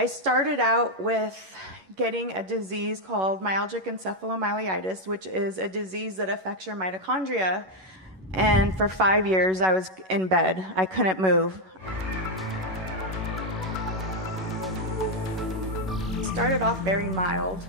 I started out with getting a disease called myalgic encephalomyelitis, which is a disease that affects your mitochondria. And for 5 years, I was in bed. I couldn't move. It started off very mild,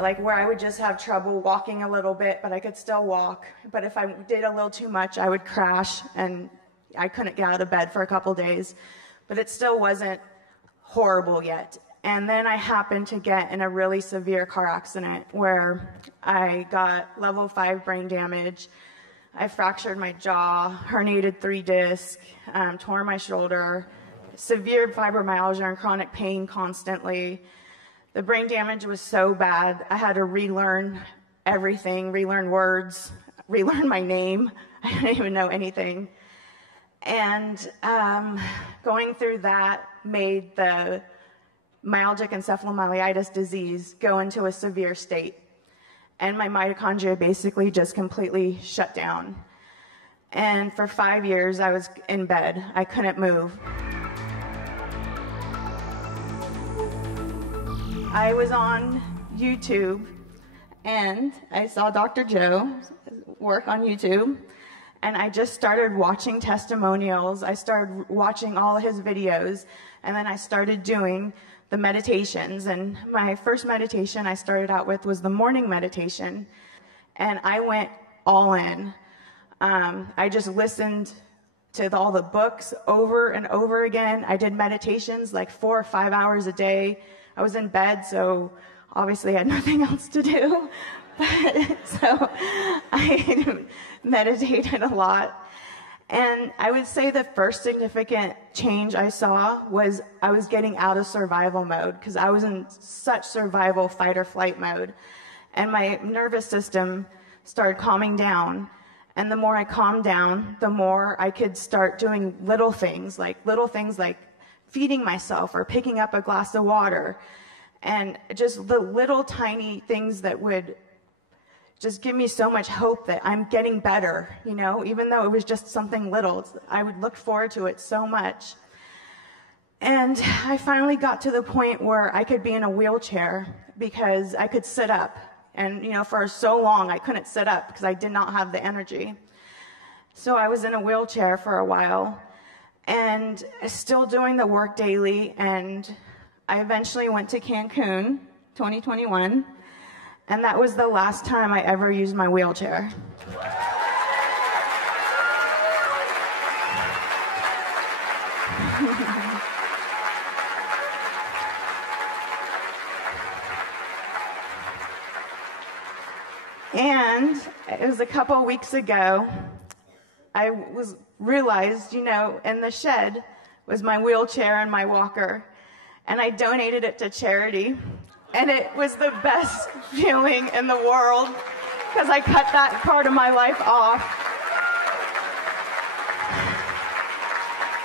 like where I would just have trouble walking a little bit, but I could still walk. But if I did a little too much, I would crash, and I couldn't get out of bed for a couple days. But it still wasn't horrible yet. And then I happened to get in a really severe car accident where I got level 5 brain damage. I fractured my jaw, herniated 3 discs, tore my shoulder, severe fibromyalgia and chronic pain constantly. The brain damage was so bad, I had to relearn everything, relearn words, relearn my name. I didn't even know anything. And going through that made the myalgic encephalomyelitis disease go into a severe state. And my mitochondria basically just completely shut down. And for 5 years, I was in bed. I couldn't move. I was on YouTube, and I saw Dr. Joe work on YouTube, and I just started watching testimonials. I started watching all his videos, and then I started doing the meditations. And my first meditation I started out with was the morning meditation, and I went all in. I just listened to all the books over and over again. I did meditations like 4 or 5 hours a day. I was in bed, so obviously I had nothing else to do. So I meditated a lot. And I would say the first significant change I saw was I was getting out of survival mode, because I was in such survival fight or flight mode. And my nervous system started calming down. And the more I calmed down, the more I could start doing little things like feeding myself or picking up a glass of water. And just the little tiny things that would just give me so much hope that I'm getting better, you know, even though it was just something little. I would look forward to it so much. And I finally got to the point where I could be in a wheelchair because I could sit up. And, you know, for so long I couldn't sit up because I did not have the energy. So I was in a wheelchair for a while and still doing the work daily. And I eventually went to Cancun, 2021. And that was the last time I ever used my wheelchair. And it was a couple weeks ago, I realized, you know, in the shed was my wheelchair and my walker. And I donated it to charity. And it was the best feeling in the world because I cut that part of my life off.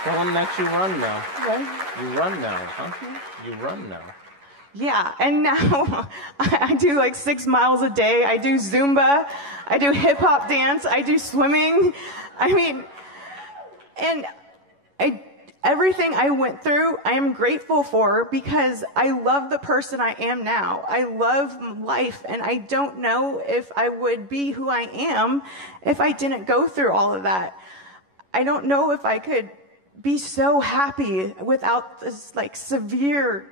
Someone lets you run now. What? You run now, huh? You run now. Yeah, and now I do like 6 miles a day. I do Zumba. I do hip-hop dance. I do swimming. I mean, and everything I went through, I am grateful for because I love the person I am now. I love life, and I don't know if I would be who I am if I didn't go through all of that. I don't know if I could be so happy without this like severe,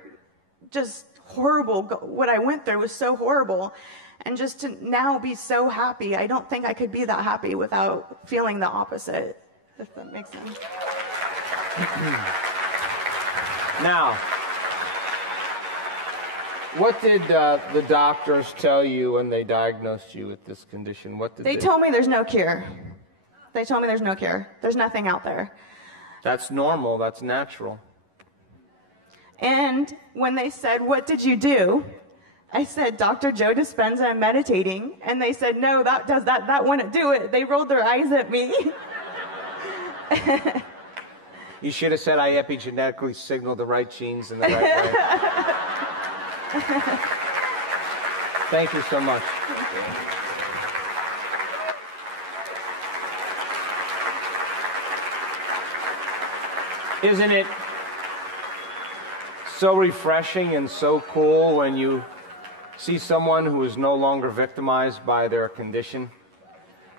just horrible, what I went through was so horrible. And just to now be so happy, I don't think I could be that happy without feeling the opposite, if that makes sense. Now, what did the doctors tell you when they diagnosed you with this condition? What did they told me there's no cure. They told me there's no cure. There's nothing out there. That's normal. That's natural. And when they said, "What did you do?" I said, "Dr. Joe Dispenza, I'm meditating." And they said, "No, that wouldn't do it." They rolled their eyes at me. You should have said I epigenetically signaled the right genes in the right way. Thank you so much. Isn't it so refreshing and so cool when you see someone who is no longer victimized by their condition.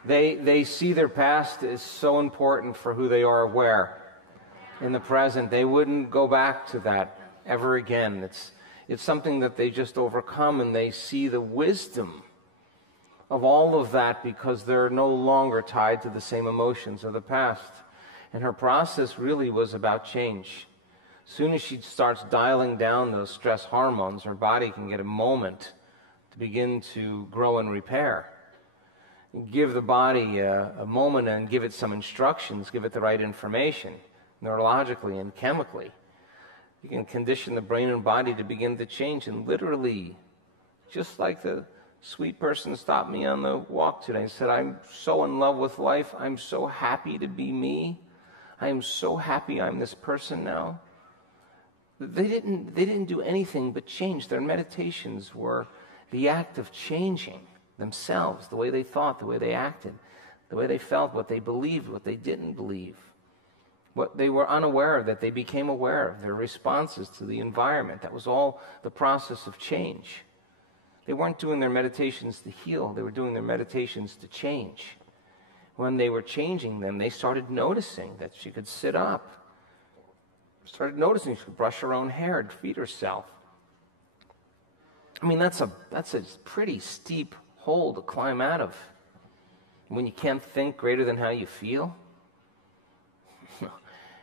They see their past as so important for who they are aware. In the present, they wouldn't go back to that ever again. It's something that they just overcome, and they see the wisdom of all of that because they're no longer tied to the same emotions of the past. And her process really was about change. As soon as she starts dialing down those stress hormones, her body can get a moment to begin to grow and repair. Give the body a moment and give it some instructions, give it the right information, neurologically and chemically. You can condition the brain and body to begin to change, and literally, just like the sweet person stopped me on the walk today and said, I'm so in love with life, I'm so happy to be me, I am so happy I'm this person now. They didn't do anything but change. Their meditations were the act of changing themselves, the way they thought, the way they acted, the way they felt, what they believed, what they didn't believe, what they were unaware of, that they became aware of, their responses to the environment. That was all the process of change. They weren't doing their meditations to heal. They were doing their meditations to change. When they were changing them, they started noticing that she could sit up. Started noticing she could brush her own hair and feed herself. I mean, that's a pretty steep hole to climb out of when you can't think greater than how you feel.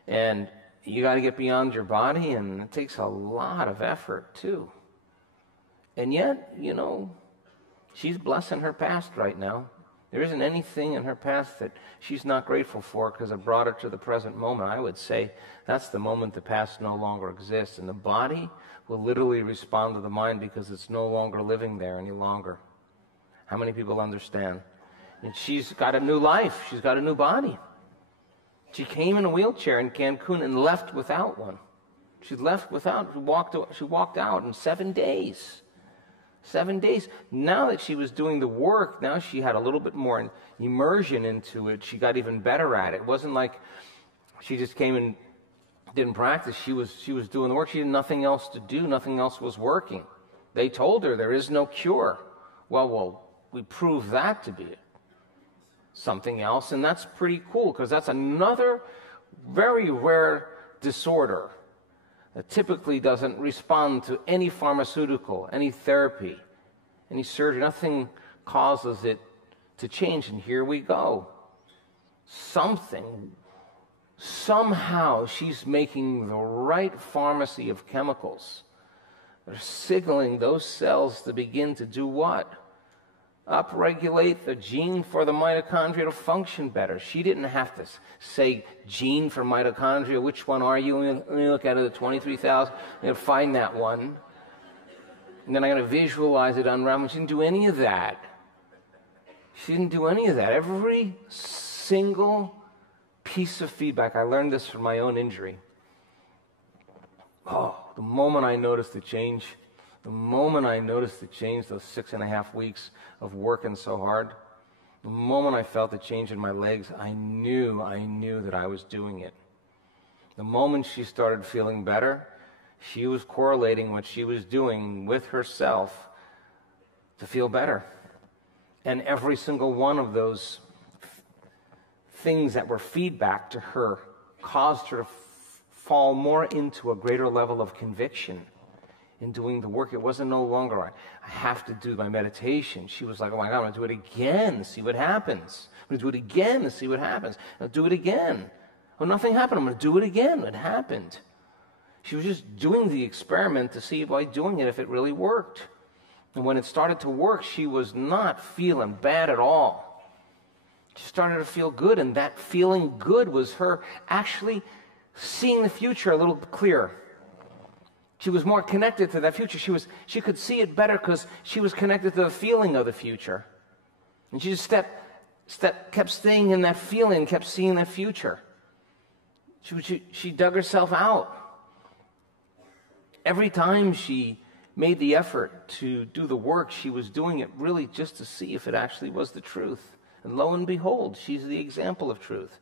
And you got to get beyond your body, and it takes a lot of effort, too. And yet, she's blessing her past right now. There isn't anything in her past that she's not grateful for because it brought her to the present moment. I would say that's the moment the past no longer exists. And the body will literally respond to the mind because it's no longer living there any longer. How many people understand? And she's got a new life. She's got a new body. She came in a wheelchair in Cancun and left without one. She walked out in 7 days. 7 days. Now that she was doing the work, now she had a little bit more immersion into it. She got even better at it. It wasn't like she just came and didn't practice. She was doing the work. She had nothing else to do. Nothing else was working. They told her there is no cure. Well, we proved that to be something else, and that's pretty cool because that's another very rare disorder that typically doesn't respond to any pharmaceutical, any therapy, any surgery. Nothing causes it to change, and here we go. Somehow she's making the right pharmacy of chemicals that are signaling those cells to begin to do what? Upregulate the gene for the mitochondria to function better. She didn't have to say gene for mitochondria. Which one are you? Let me look at it, the 23,000. I'm going to find that one. And then I'm going to visualize it unraveling. She didn't do any of that. Every single piece of feedback, I learned this from my own injury. The moment I noticed the change, those 6.5 weeks of working so hard, the moment I felt the change in my legs, I knew that I was doing it. The moment she started feeling better, she was correlating what she was doing with herself to feel better. And every single one of those things that were feedback to her caused her to fall more into a greater level of conviction in doing the work. It wasn't no longer, I have to do my meditation. She was like, oh my God, I'm going to do it again, see what happens. I'm going to do it again and see what happens. I'll do it again. Oh, nothing happened. I'm going to do it again. It happened. She was just doing the experiment to see by doing it if it really worked. And when it started to work, she was not feeling bad at all. She started to feel good, and that feeling good was her actually seeing the future a little clearer. She was more connected to that future. She could see it better because she was connected to the feeling of the future. And she just kept staying in that feeling, kept seeing that future. She dug herself out. Every time she made the effort to do the work, she was doing it really just to see if it actually was the truth. And lo and behold, she's the example of truth.